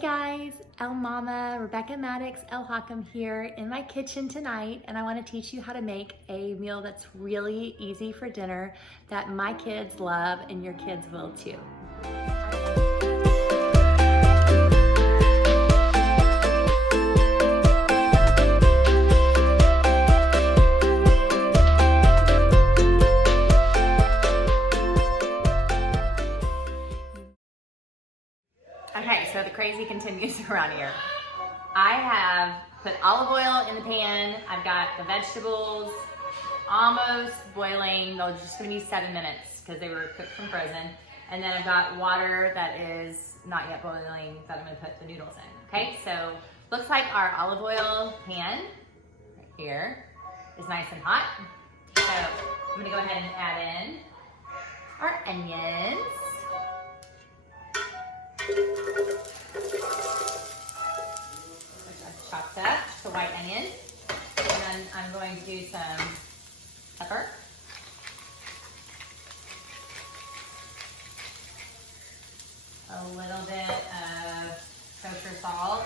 guys, Momma, Rebecca Maddox, El-Hakam here in my kitchen tonight, and I want to teach you how to make a meal that's really easy for dinner that my kids love and your kids will too. Okay, so the crazy continues around here. I have put olive oil in the pan. I've got the vegetables almost boiling. They're just gonna be 7 minutes because they were cooked from frozen. And then I've got water that is not yet boiling that I'm gonna put the noodles in. Okay, so looks like our olive oil pan right here is nice and hot. So I'm gonna go ahead and add in our onions. I've chopped up the white onion, and then I'm going to do some pepper, a little bit of kosher salt.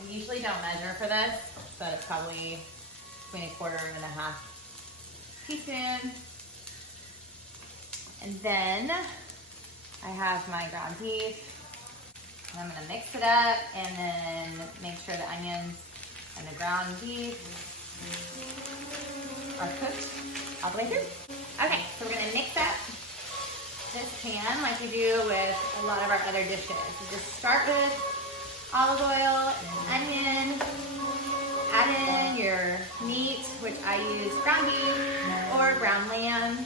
I usually don't measure for this, but it's probably between 1/4 and 1/2 teaspoon. And then I have my ground beef. And I'm gonna mix it up and then make sure the onions and the ground beef are cooked all the way through. Okay, so we're gonna mix up this pan like we do with a lot of our other dishes. You just start with olive oil and onion, add in your meat, which I use ground beef or ground lamb.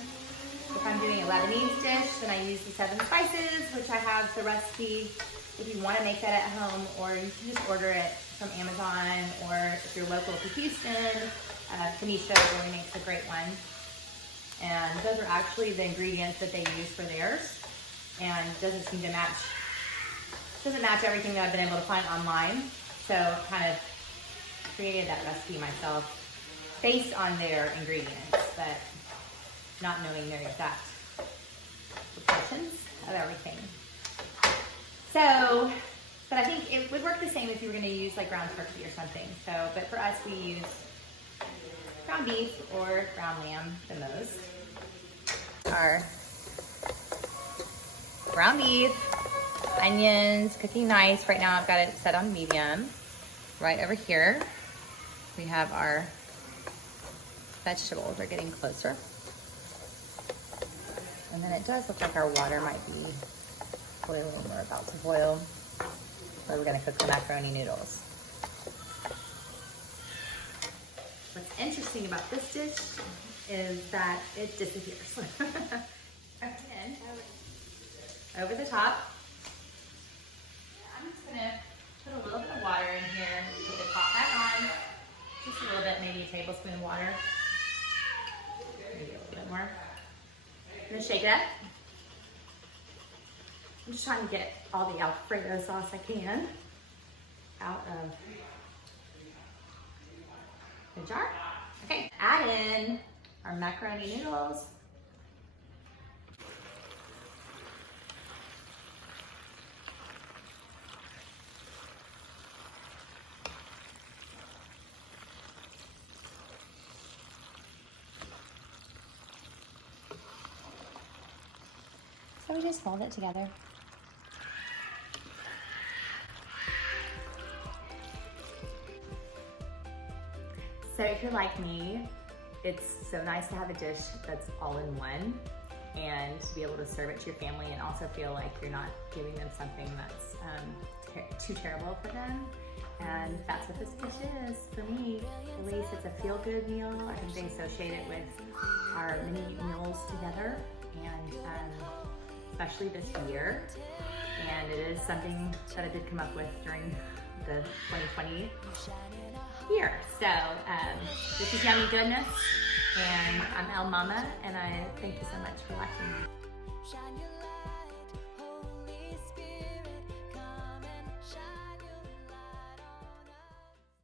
If I'm doing a Lebanese dish, then I use the 7 spices, which I have the recipe if you want to make that at home, or you can just order it from Amazon, or if you're local to Houston, Tanisha really makes a great one. And those are actually the ingredients that they use for theirs, and doesn't seem to match, doesn't match everything that I've been able to find online. So kind of created that recipe myself based on their ingredients, but not knowing their exact proportions of everything. So, but I think it would work the same if you were gonna use like ground turkey or something. So, but for us, we use ground beef or ground lamb the most. Our ground beef, onions, cooking nice. Right now I've got it set on medium. Right over here, we have our vegetables are getting closer. And then it does look like our water might be boiling. We're about to boil. So we're gonna cook the macaroni noodles. What's interesting about this dish is that it disappears. Again, over the top. I'm just gonna put a little bit of water in here, put the top back on. Just a little bit, maybe a tablespoon of water. Maybe a little bit more. I'm gonna shake it up. I'm just trying to get all the Alfredo sauce I can out of the jar. Okay, add in our macaroni noodles. So we just fold it together. So if you're like me, it's so nice to have a dish that's all in one and to be able to serve it to your family and also feel like you're not giving them something that's too terrible for them. And that's what this dish is for me. At least it's a feel-good meal. I think they associate it with our mini meals together, and especially this year. And it is something that I did come up with during the 2020 year. So this is Yummy Goodness, and I'm Momma, and I thank you so much for watching.